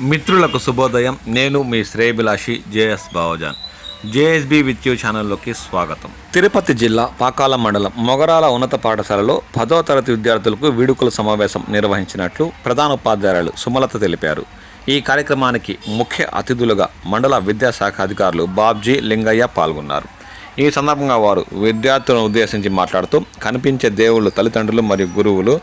మిత్రులకు శుభోదయం. నేను మీ శ్రేయభిలాషి JS Bavajan. JSB with you ఛానల్లోకి స్వాగతం. తిరుపతి జిల్లా పాకాల మండలం మొగరాల ఉన్నత పాఠశాలలో 10వ తరగతి విద్యార్థులకు వీడుకల సమావేశం నిర్వహించినట్లు ప్రధానోపాధ్యాయులు సుమలత తెలిపారు. ఈ కార్యక్రమానికి ముఖ్య అతిథులుగా మండల విద్యాశాఖ అధికారులు బాబ్జీ, లింగయ్య పాల్గొన్నారు. ఈ సందర్భంగా వారు విద్యార్థులను ఉద్దేశించి మాట్లాడుతూ కనిపించే దేవుళ్ళు తల్లిదండ్రులు మరియు గురువులు.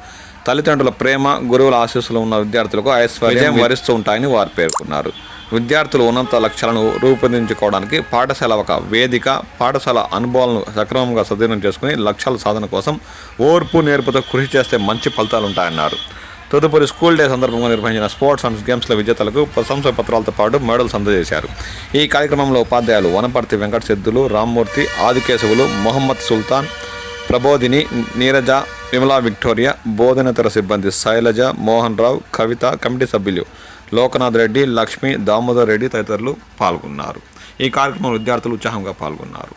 తల్లిదండ్రుల ప్రేమ, గురువుల ఆశీస్సులు ఉన్న విద్యార్థులకు ఐశ్వర్యం వరిస్తూ ఉంటాయని వారు పేర్కొన్నారు. విద్యార్థులు ఉన్నత లక్ష్యాలను రూపొందించుకోవడానికి పాఠశాల ఒక వేదిక. పాఠశాల అనుభవాలను సక్రమంగా సద్వినియోగం చేసుకుని లక్ష్యాల సాధన కోసం ఓర్పు, నేర్పుతో కృషి చేస్తే మంచి ఫలితాలు ఉంటాయన్నారు. తదుపరి స్కూల్ డే సందర్భంగా నిర్వహించిన స్పోర్ట్స్ అండ్ గేమ్స్ల విజేతలకు ప్రశంసా పత్రాలతో పాటు మెడల్స్ అందజేశారు. ఈ కార్యక్రమంలో ఉపాధ్యాయులు వనపర్తి వెంకట సిద్ధులు, రామ్మూర్తి, ఆదికేశవులు, మొహమ్మద్ సుల్తాన్, ప్రబోధిని, నీరజ, విమలా విక్టోరియా, బోధనేతర సిబ్బంది శైలజ, మోహన్ రావు, కవిత, కమిటీ సభ్యులు లోకనాథ్ రెడ్డి, లక్ష్మి, దామోదర్ రెడ్డి తదితరులు పాల్గొన్నారు. ఈ కార్యక్రమంలో విద్యార్థులు ఉత్సాహంగా పాల్గొన్నారు.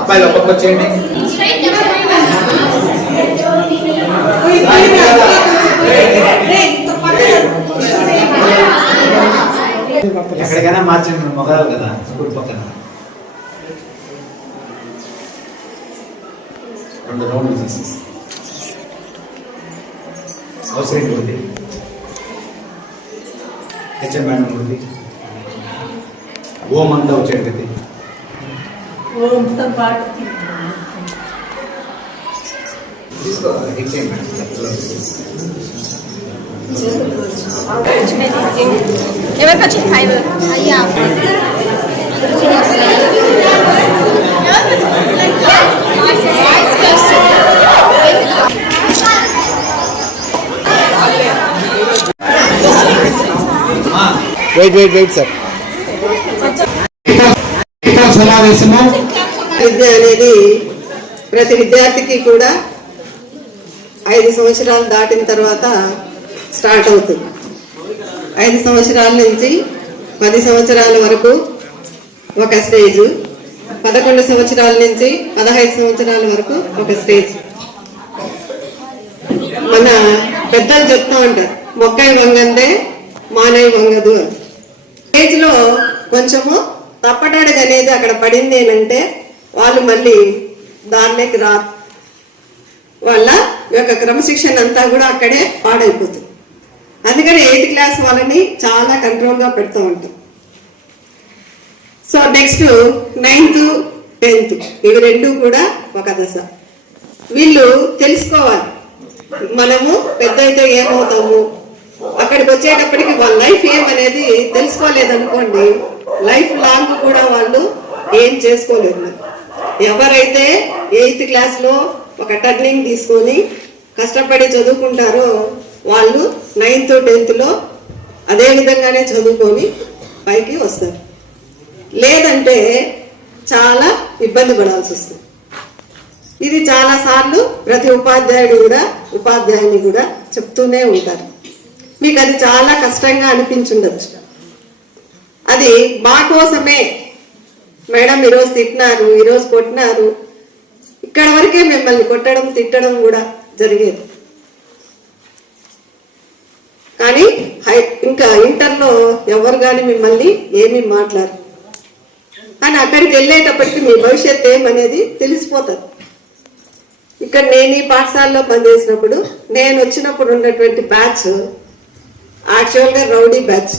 అబ్బాయిలు ఒక్కొక్క వచ్చేయండి. ఎక్కడికైనా మార్చండి, మొగరాలు కదా స్కూల్ పక్కన. 2 రౌండ్లు తీసేసి అవసరం ఉంది. హెచ్ఎం మేడం ఉంది. ఓం అంతా వచ్చేది తీసుకోవాలి. హెచ్ఎం మేడం ఎవరికి వచ్చింది 5 అయ్యా వెయిట్ సార్. విద్య అనేది ప్రతి విద్యార్థికి కూడా 5 సంవత్సరాలు దాటిన తర్వాత స్టార్ట్ అవుతుంది. 5 సంవత్సరాల నుంచి 10 సంవత్సరాల వరకు ఒక స్టేజ్, 11 సంవత్సరాల నుంచి 15 సంవత్సరాల వరకు ఒక స్టేజ్. మన పెద్దలు చెప్తా ఉంటారు, మొక్కై వంగందే మానై వంగదు అని. స్టేజ్లో కొంచెము తప్పటడుగు అనేది అక్కడ పడింది ఏంటంటే వాళ్ళు మళ్ళీ దానిలోకి రారు. వాళ్ళ యొక్క క్రమశిక్షణ అంతా కూడా అక్కడే పాడైపోతుంది. అందుకని 8th క్లాస్ వాళ్ళని చాలా కంట్రోల్గా పెడుతూ ఉంటాం. సో నెక్స్ట్ 9th, 10th ఇవి 2 కూడా ఒక దశ. వీళ్ళు తెలుసుకోవాలి మనము పెద్ద అయితే ఏమవుతాము. అక్కడికి వచ్చేటప్పటికి వాళ్ళ లైఫ్ ఏమనేది తెలుసుకోలేదనుకోండి, లైఫ్ లాంగ్ కూడా వాళ్ళు ఏం చేసుకోలేరు. ఎవరైతే 8th క్లాస్లో ఒక టర్నింగ్ తీసుకొని కష్టపడి చదువుకుంటారో వాళ్ళు 9th, 10thలో అదే విధంగానే చదువుకొని పైకి వస్తారు. లేదంటే చాలా ఇబ్బంది పడాల్సి వస్తుంది. ఇది చాలా సార్లు ప్రతి ఉపాధ్యాయుని కూడా చెప్తూనే ఉంటారు. మీకు అది చాలా కష్టంగా అనిపించుండొచ్చు. అది మా కోసమే మేడం ఈరోజు తిట్టినారు, ఈరోజు కొట్టినారు, ఇక్కడ వరకే మిమ్మల్ని కొట్టడం, తిట్టడం కూడా జరిగేది. కానీ ఇంకా ఇంటర్లో ఎవరు కానీ మిమ్మల్ని ఏమీ మాట్లాడరు. కానీ అక్కడికి వెళ్ళేటప్పటికి మీ భవిష్యత్ ఏమనేది తెలిసిపోతుంది. ఇక్కడ నేను ఈ పాఠశాలలో పనిచేసినప్పుడు నేను వచ్చినప్పుడు ఉన్నటువంటి బ్యాచ్ యాక్చువల్గా రౌడీ బ్యాచ్.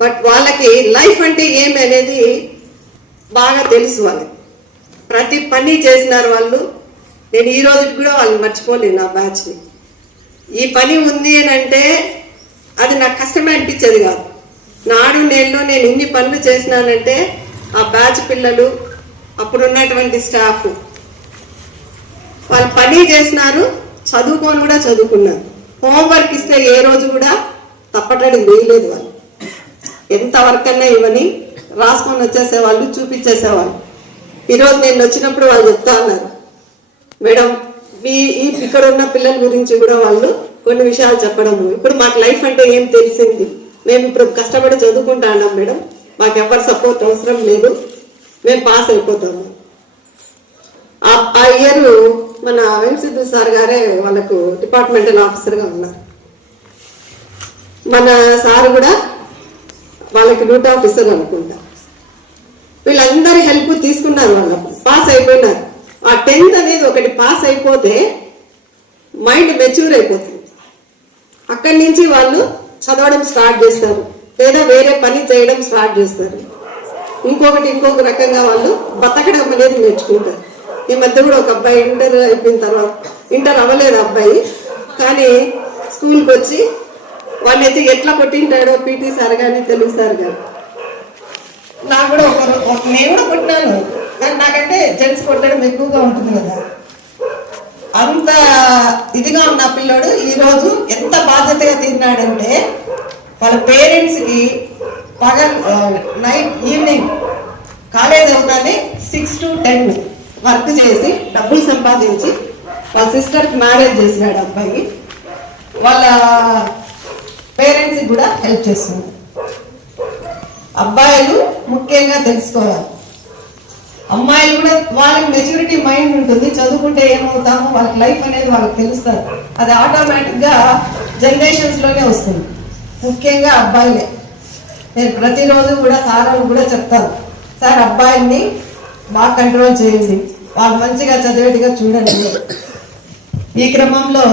బట్ వాళ్ళకి లైఫ్ అంటే ఏమి అనేది బాగా తెలుసు. వాళ్ళకి ప్రతి పని చేసినారు వాళ్ళు. నేను ఈ రోజుకి కూడా వాళ్ళు మర్చిపోలేను నా బ్యాచ్ని. ఈ పని ఉంది అని అంటే అది నాకు కష్టమే అనిపించేది కాదు. నాడు నేలలో నేను ఇన్ని పనులు చేసినానంటే ఆ బ్యాచ్ పిల్లలు, అప్పుడు ఉన్నటువంటి స్టాఫ్ వాళ్ళు పని చేసినారు, చదువుకొని కూడా చదువుకున్నారు. హోంవర్క్ ఇస్తే ఏ రోజు కూడా తప్పటడి వేయలేదు. వాళ్ళు ఎంత వర్క్ అన్నా ఇవని రాసుకొని వచ్చేసేవాళ్ళు, చూపించేసేవాళ్ళు. ఈరోజు నేను వచ్చినప్పుడు వాళ్ళు చెప్తా ఉన్నారు, మేడం ఈ ఇక్కడ ఉన్న పిల్లల గురించి కూడా వాళ్ళు కొన్ని విషయాలు చెప్పడము. ఇప్పుడు మాకు లైఫ్ అంటే ఏం తెలిసింది, మేము ఇప్పుడు కష్టపడి చదువుకుంటా ఉన్నాం మేడం, మాకు ఎవరి సపోర్ట్ అవసరం లేదు, మేము పాస్ అయిపోతాము. ఆ ఇయర్ మన వెంకటసిద్ధు సార్ గారే వాళ్ళకు డిపార్ట్మెంటల్ ఆఫీసర్గా ఉన్నారు. మన సార్ కూడా వాళ్ళకి డ్యూటీ ఆఫీసర్ అనుకుంటా. వీళ్ళందరి హెల్ప్ తీసుకున్నారు, వాళ్ళు పాస్ అయిపోయినారు. ఆ 10th అనేది ఒకటి పాస్ అయిపోతే మైండ్ మెచ్యూర్ అయిపోతుంది. అక్కడి నుంచి వాళ్ళు చదవడం స్టార్ట్ చేస్తారు, లేదా వేరే పని చేయడం స్టార్ట్ చేస్తారు. ఇంకొక రకంగా వాళ్ళు బతకడం అనేది నేర్చుకుంటారు. ఈ మధ్య కూడా ఒక అబ్బాయి ఇంటర్ అయిపోయిన తర్వాత, ఇంటర్ అవ్వలేదు అబ్బాయి, కానీ స్కూల్కి వచ్చి వాళ్ళైతే ఎట్లా కొట్టింటాడో పీటీ సార్ కానీ తెలుగు సార్ కానీ. నాకు కూడా నేను కూడా కొట్టినాను, కానీ నాకంటే జెంట్స్ కొట్టడం ఎక్కువగా ఉంటుంది కదా. అంత ఇదిగా ఉన్న పిల్లోడు ఈరోజు ఎంత బాధ్యతగా తీరినాడంటే వాళ్ళ పేరెంట్స్కి నైట్ ఈవినింగ్ కాలేజ్ అవుతానే 6 to 10 వర్క్ చేసి డబ్బులు సంపాదించి వాళ్ళ సిస్టర్కి మ్యారేజ్ చేసినాడు అబ్బాయి. వాళ్ళ పేరెంట్స్కి కూడా హెల్ప్ చేస్తున్నాడు. అబ్బాయిలు ముఖ్యంగా తెలుసుకోవాలి, అమ్మాయిలు కూడా వాళ్ళకి మెచ్యూరిటీ మైండ్ ఉంటుంది. చదువుకుంటే ఏమవుతామో వాళ్ళకి లైఫ్ అనేది వాళ్ళకి తెలుస్తారు. అది ఆటోమేటిక్గా జనరేషన్స్లోనే వస్తుంది, ముఖ్యంగా అబ్బాయిలే. నేను ప్రతిరోజు కూడా సార్ కూడా చెప్తాను, సార్ అబ్బాయిల్ని బాగా కంట్రోల్ చేయండి, వాళ్ళు మంచిగా చదివేట్టుగా చూడండి. ఈ క్రమంలో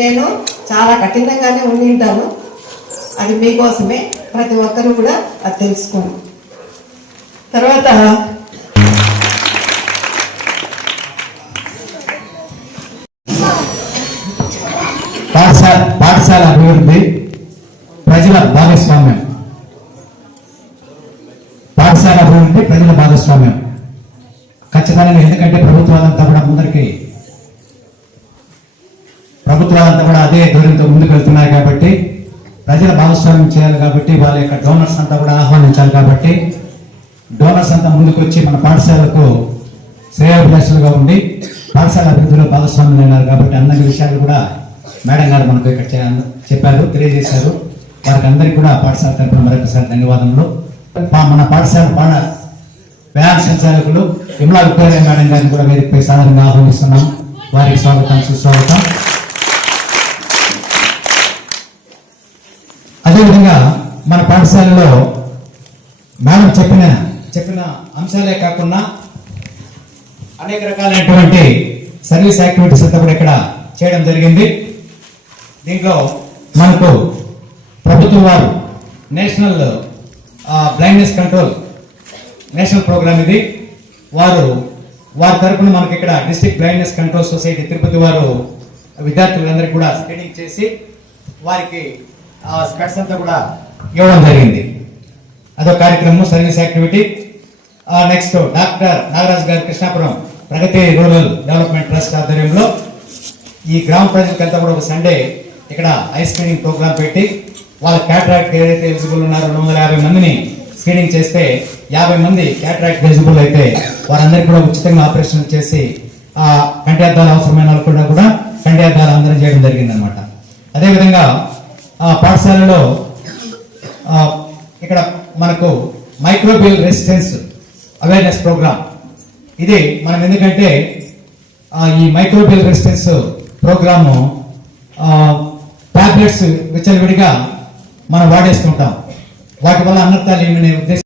నేను చాలా కఠినంగానే ఉండి ఉంటాను, అది మీకోసమే. ప్రతి ఒక్కరు కూడా అది తెలుసుకోండి. తర్వాత పాఠశాల అభివృద్ధి, ప్రజల భాగస్వామ్యం. పాఠశాల అభివృద్ధి, ప్రజల భాగస్వామ్యం ఖచ్చితంగా. ఎందుకంటే ప్రభుత్వాలంతా కూడా అదే ధోరణితో ముందుకు వెళ్తున్నాయి కాబట్టి ప్రజల భాగస్వామ్యం చేయాలి. కాబట్టి వాళ్ళ యొక్క డోనర్స్ అంతా కూడా ఆహ్వానించాలి. కాబట్టి డోనర్స్ అంతా ముందుకు వచ్చి మన పాఠశాలకు శ్రేయోభిలాషులుగా ఉండి పాఠశాల అభివృద్ధిలో భాగస్వామ్యం అయినారు. కాబట్టి అన్ని విషయాలు కూడా మేడం గారు మనకు ఇక్కడ చెప్పారు, తెలియజేశారు. వారికి అందరికీ కూడా పాఠశాల తరపున మరొకసారి ధన్యవాదములు. మన పాఠశాల ప్రయాణ సంచాలకులు విమలా విక్టోరియా మేడం గారిని కూడా వేదికపై సాధారణంగా ఆహ్వానిస్తున్నాం. వారికి స్వాగతం, సుస్వాగతం. అదేవిధంగా మన పాఠశాలలో మేడం చెప్పిన అంశాలే కాకుండా అనేక రకాలైనటువంటి సర్వీస్ యాక్టివిటీస్ అంతా కూడా ఇక్కడ చేయడం జరిగింది. దీంట్లో మనకు ప్రభుత్వం వారు national blindness control national programme ఇది. వారి తరఫున మనకి ఇక్కడ district blindness control society Tirupati వారు విద్యార్థులందరికీ కూడా స్క్రీనింగ్ చేసి వారికి స్పెట్స్ అంతా కూడా ఇవ్వడం జరిగింది. అదొక కార్యక్రమం, service activity. Next doctor Nagaraj గారి కృష్ణాపురం ప్రగతి రూరల్ డెవలప్మెంట్ ట్రస్ట్ ఆధ్వర్యంలో ఈ గ్రామ ప్రజలకంతా కూడా ఒక సండే ఇక్కడ ఐ స్క్రీనింగ్ ప్రోగ్రామ్ పెట్టి వాళ్ళ క్యాటరాక్ట్ ఏదైతే ఎలిజిబుల్ ఉన్నారో 250 మందిని స్క్రీనింగ్ చేస్తే 50 మంది క్యాటరాక్ట్ ఎలిజిబుల్ అయితే వారందరికీ కూడా ఉచితంగా ఆపరేషన్ చేసి కంటి అద్దాలు అవసరమైన వాళ్ళు కూడా కంటి అద్దాలు అందరం చేయడం జరిగింది అనమాట. అదేవిధంగా పాఠశాలలో ఇక్కడ మనకు మైక్రోబియల్ రెసిస్టెన్స్ అవేర్నెస్ ప్రోగ్రామ్ ఇది మనం. ఎందుకంటే ఈ మైక్రోబియల్ రెసిస్టెన్స్ ప్రోగ్రాము టాబ్లెట్స్ విచ్చలవిడిగా మనం వాడేస్తుంటాం. వాటి వల్ల అనర్థాలు ఏమనే ఉద్దేశం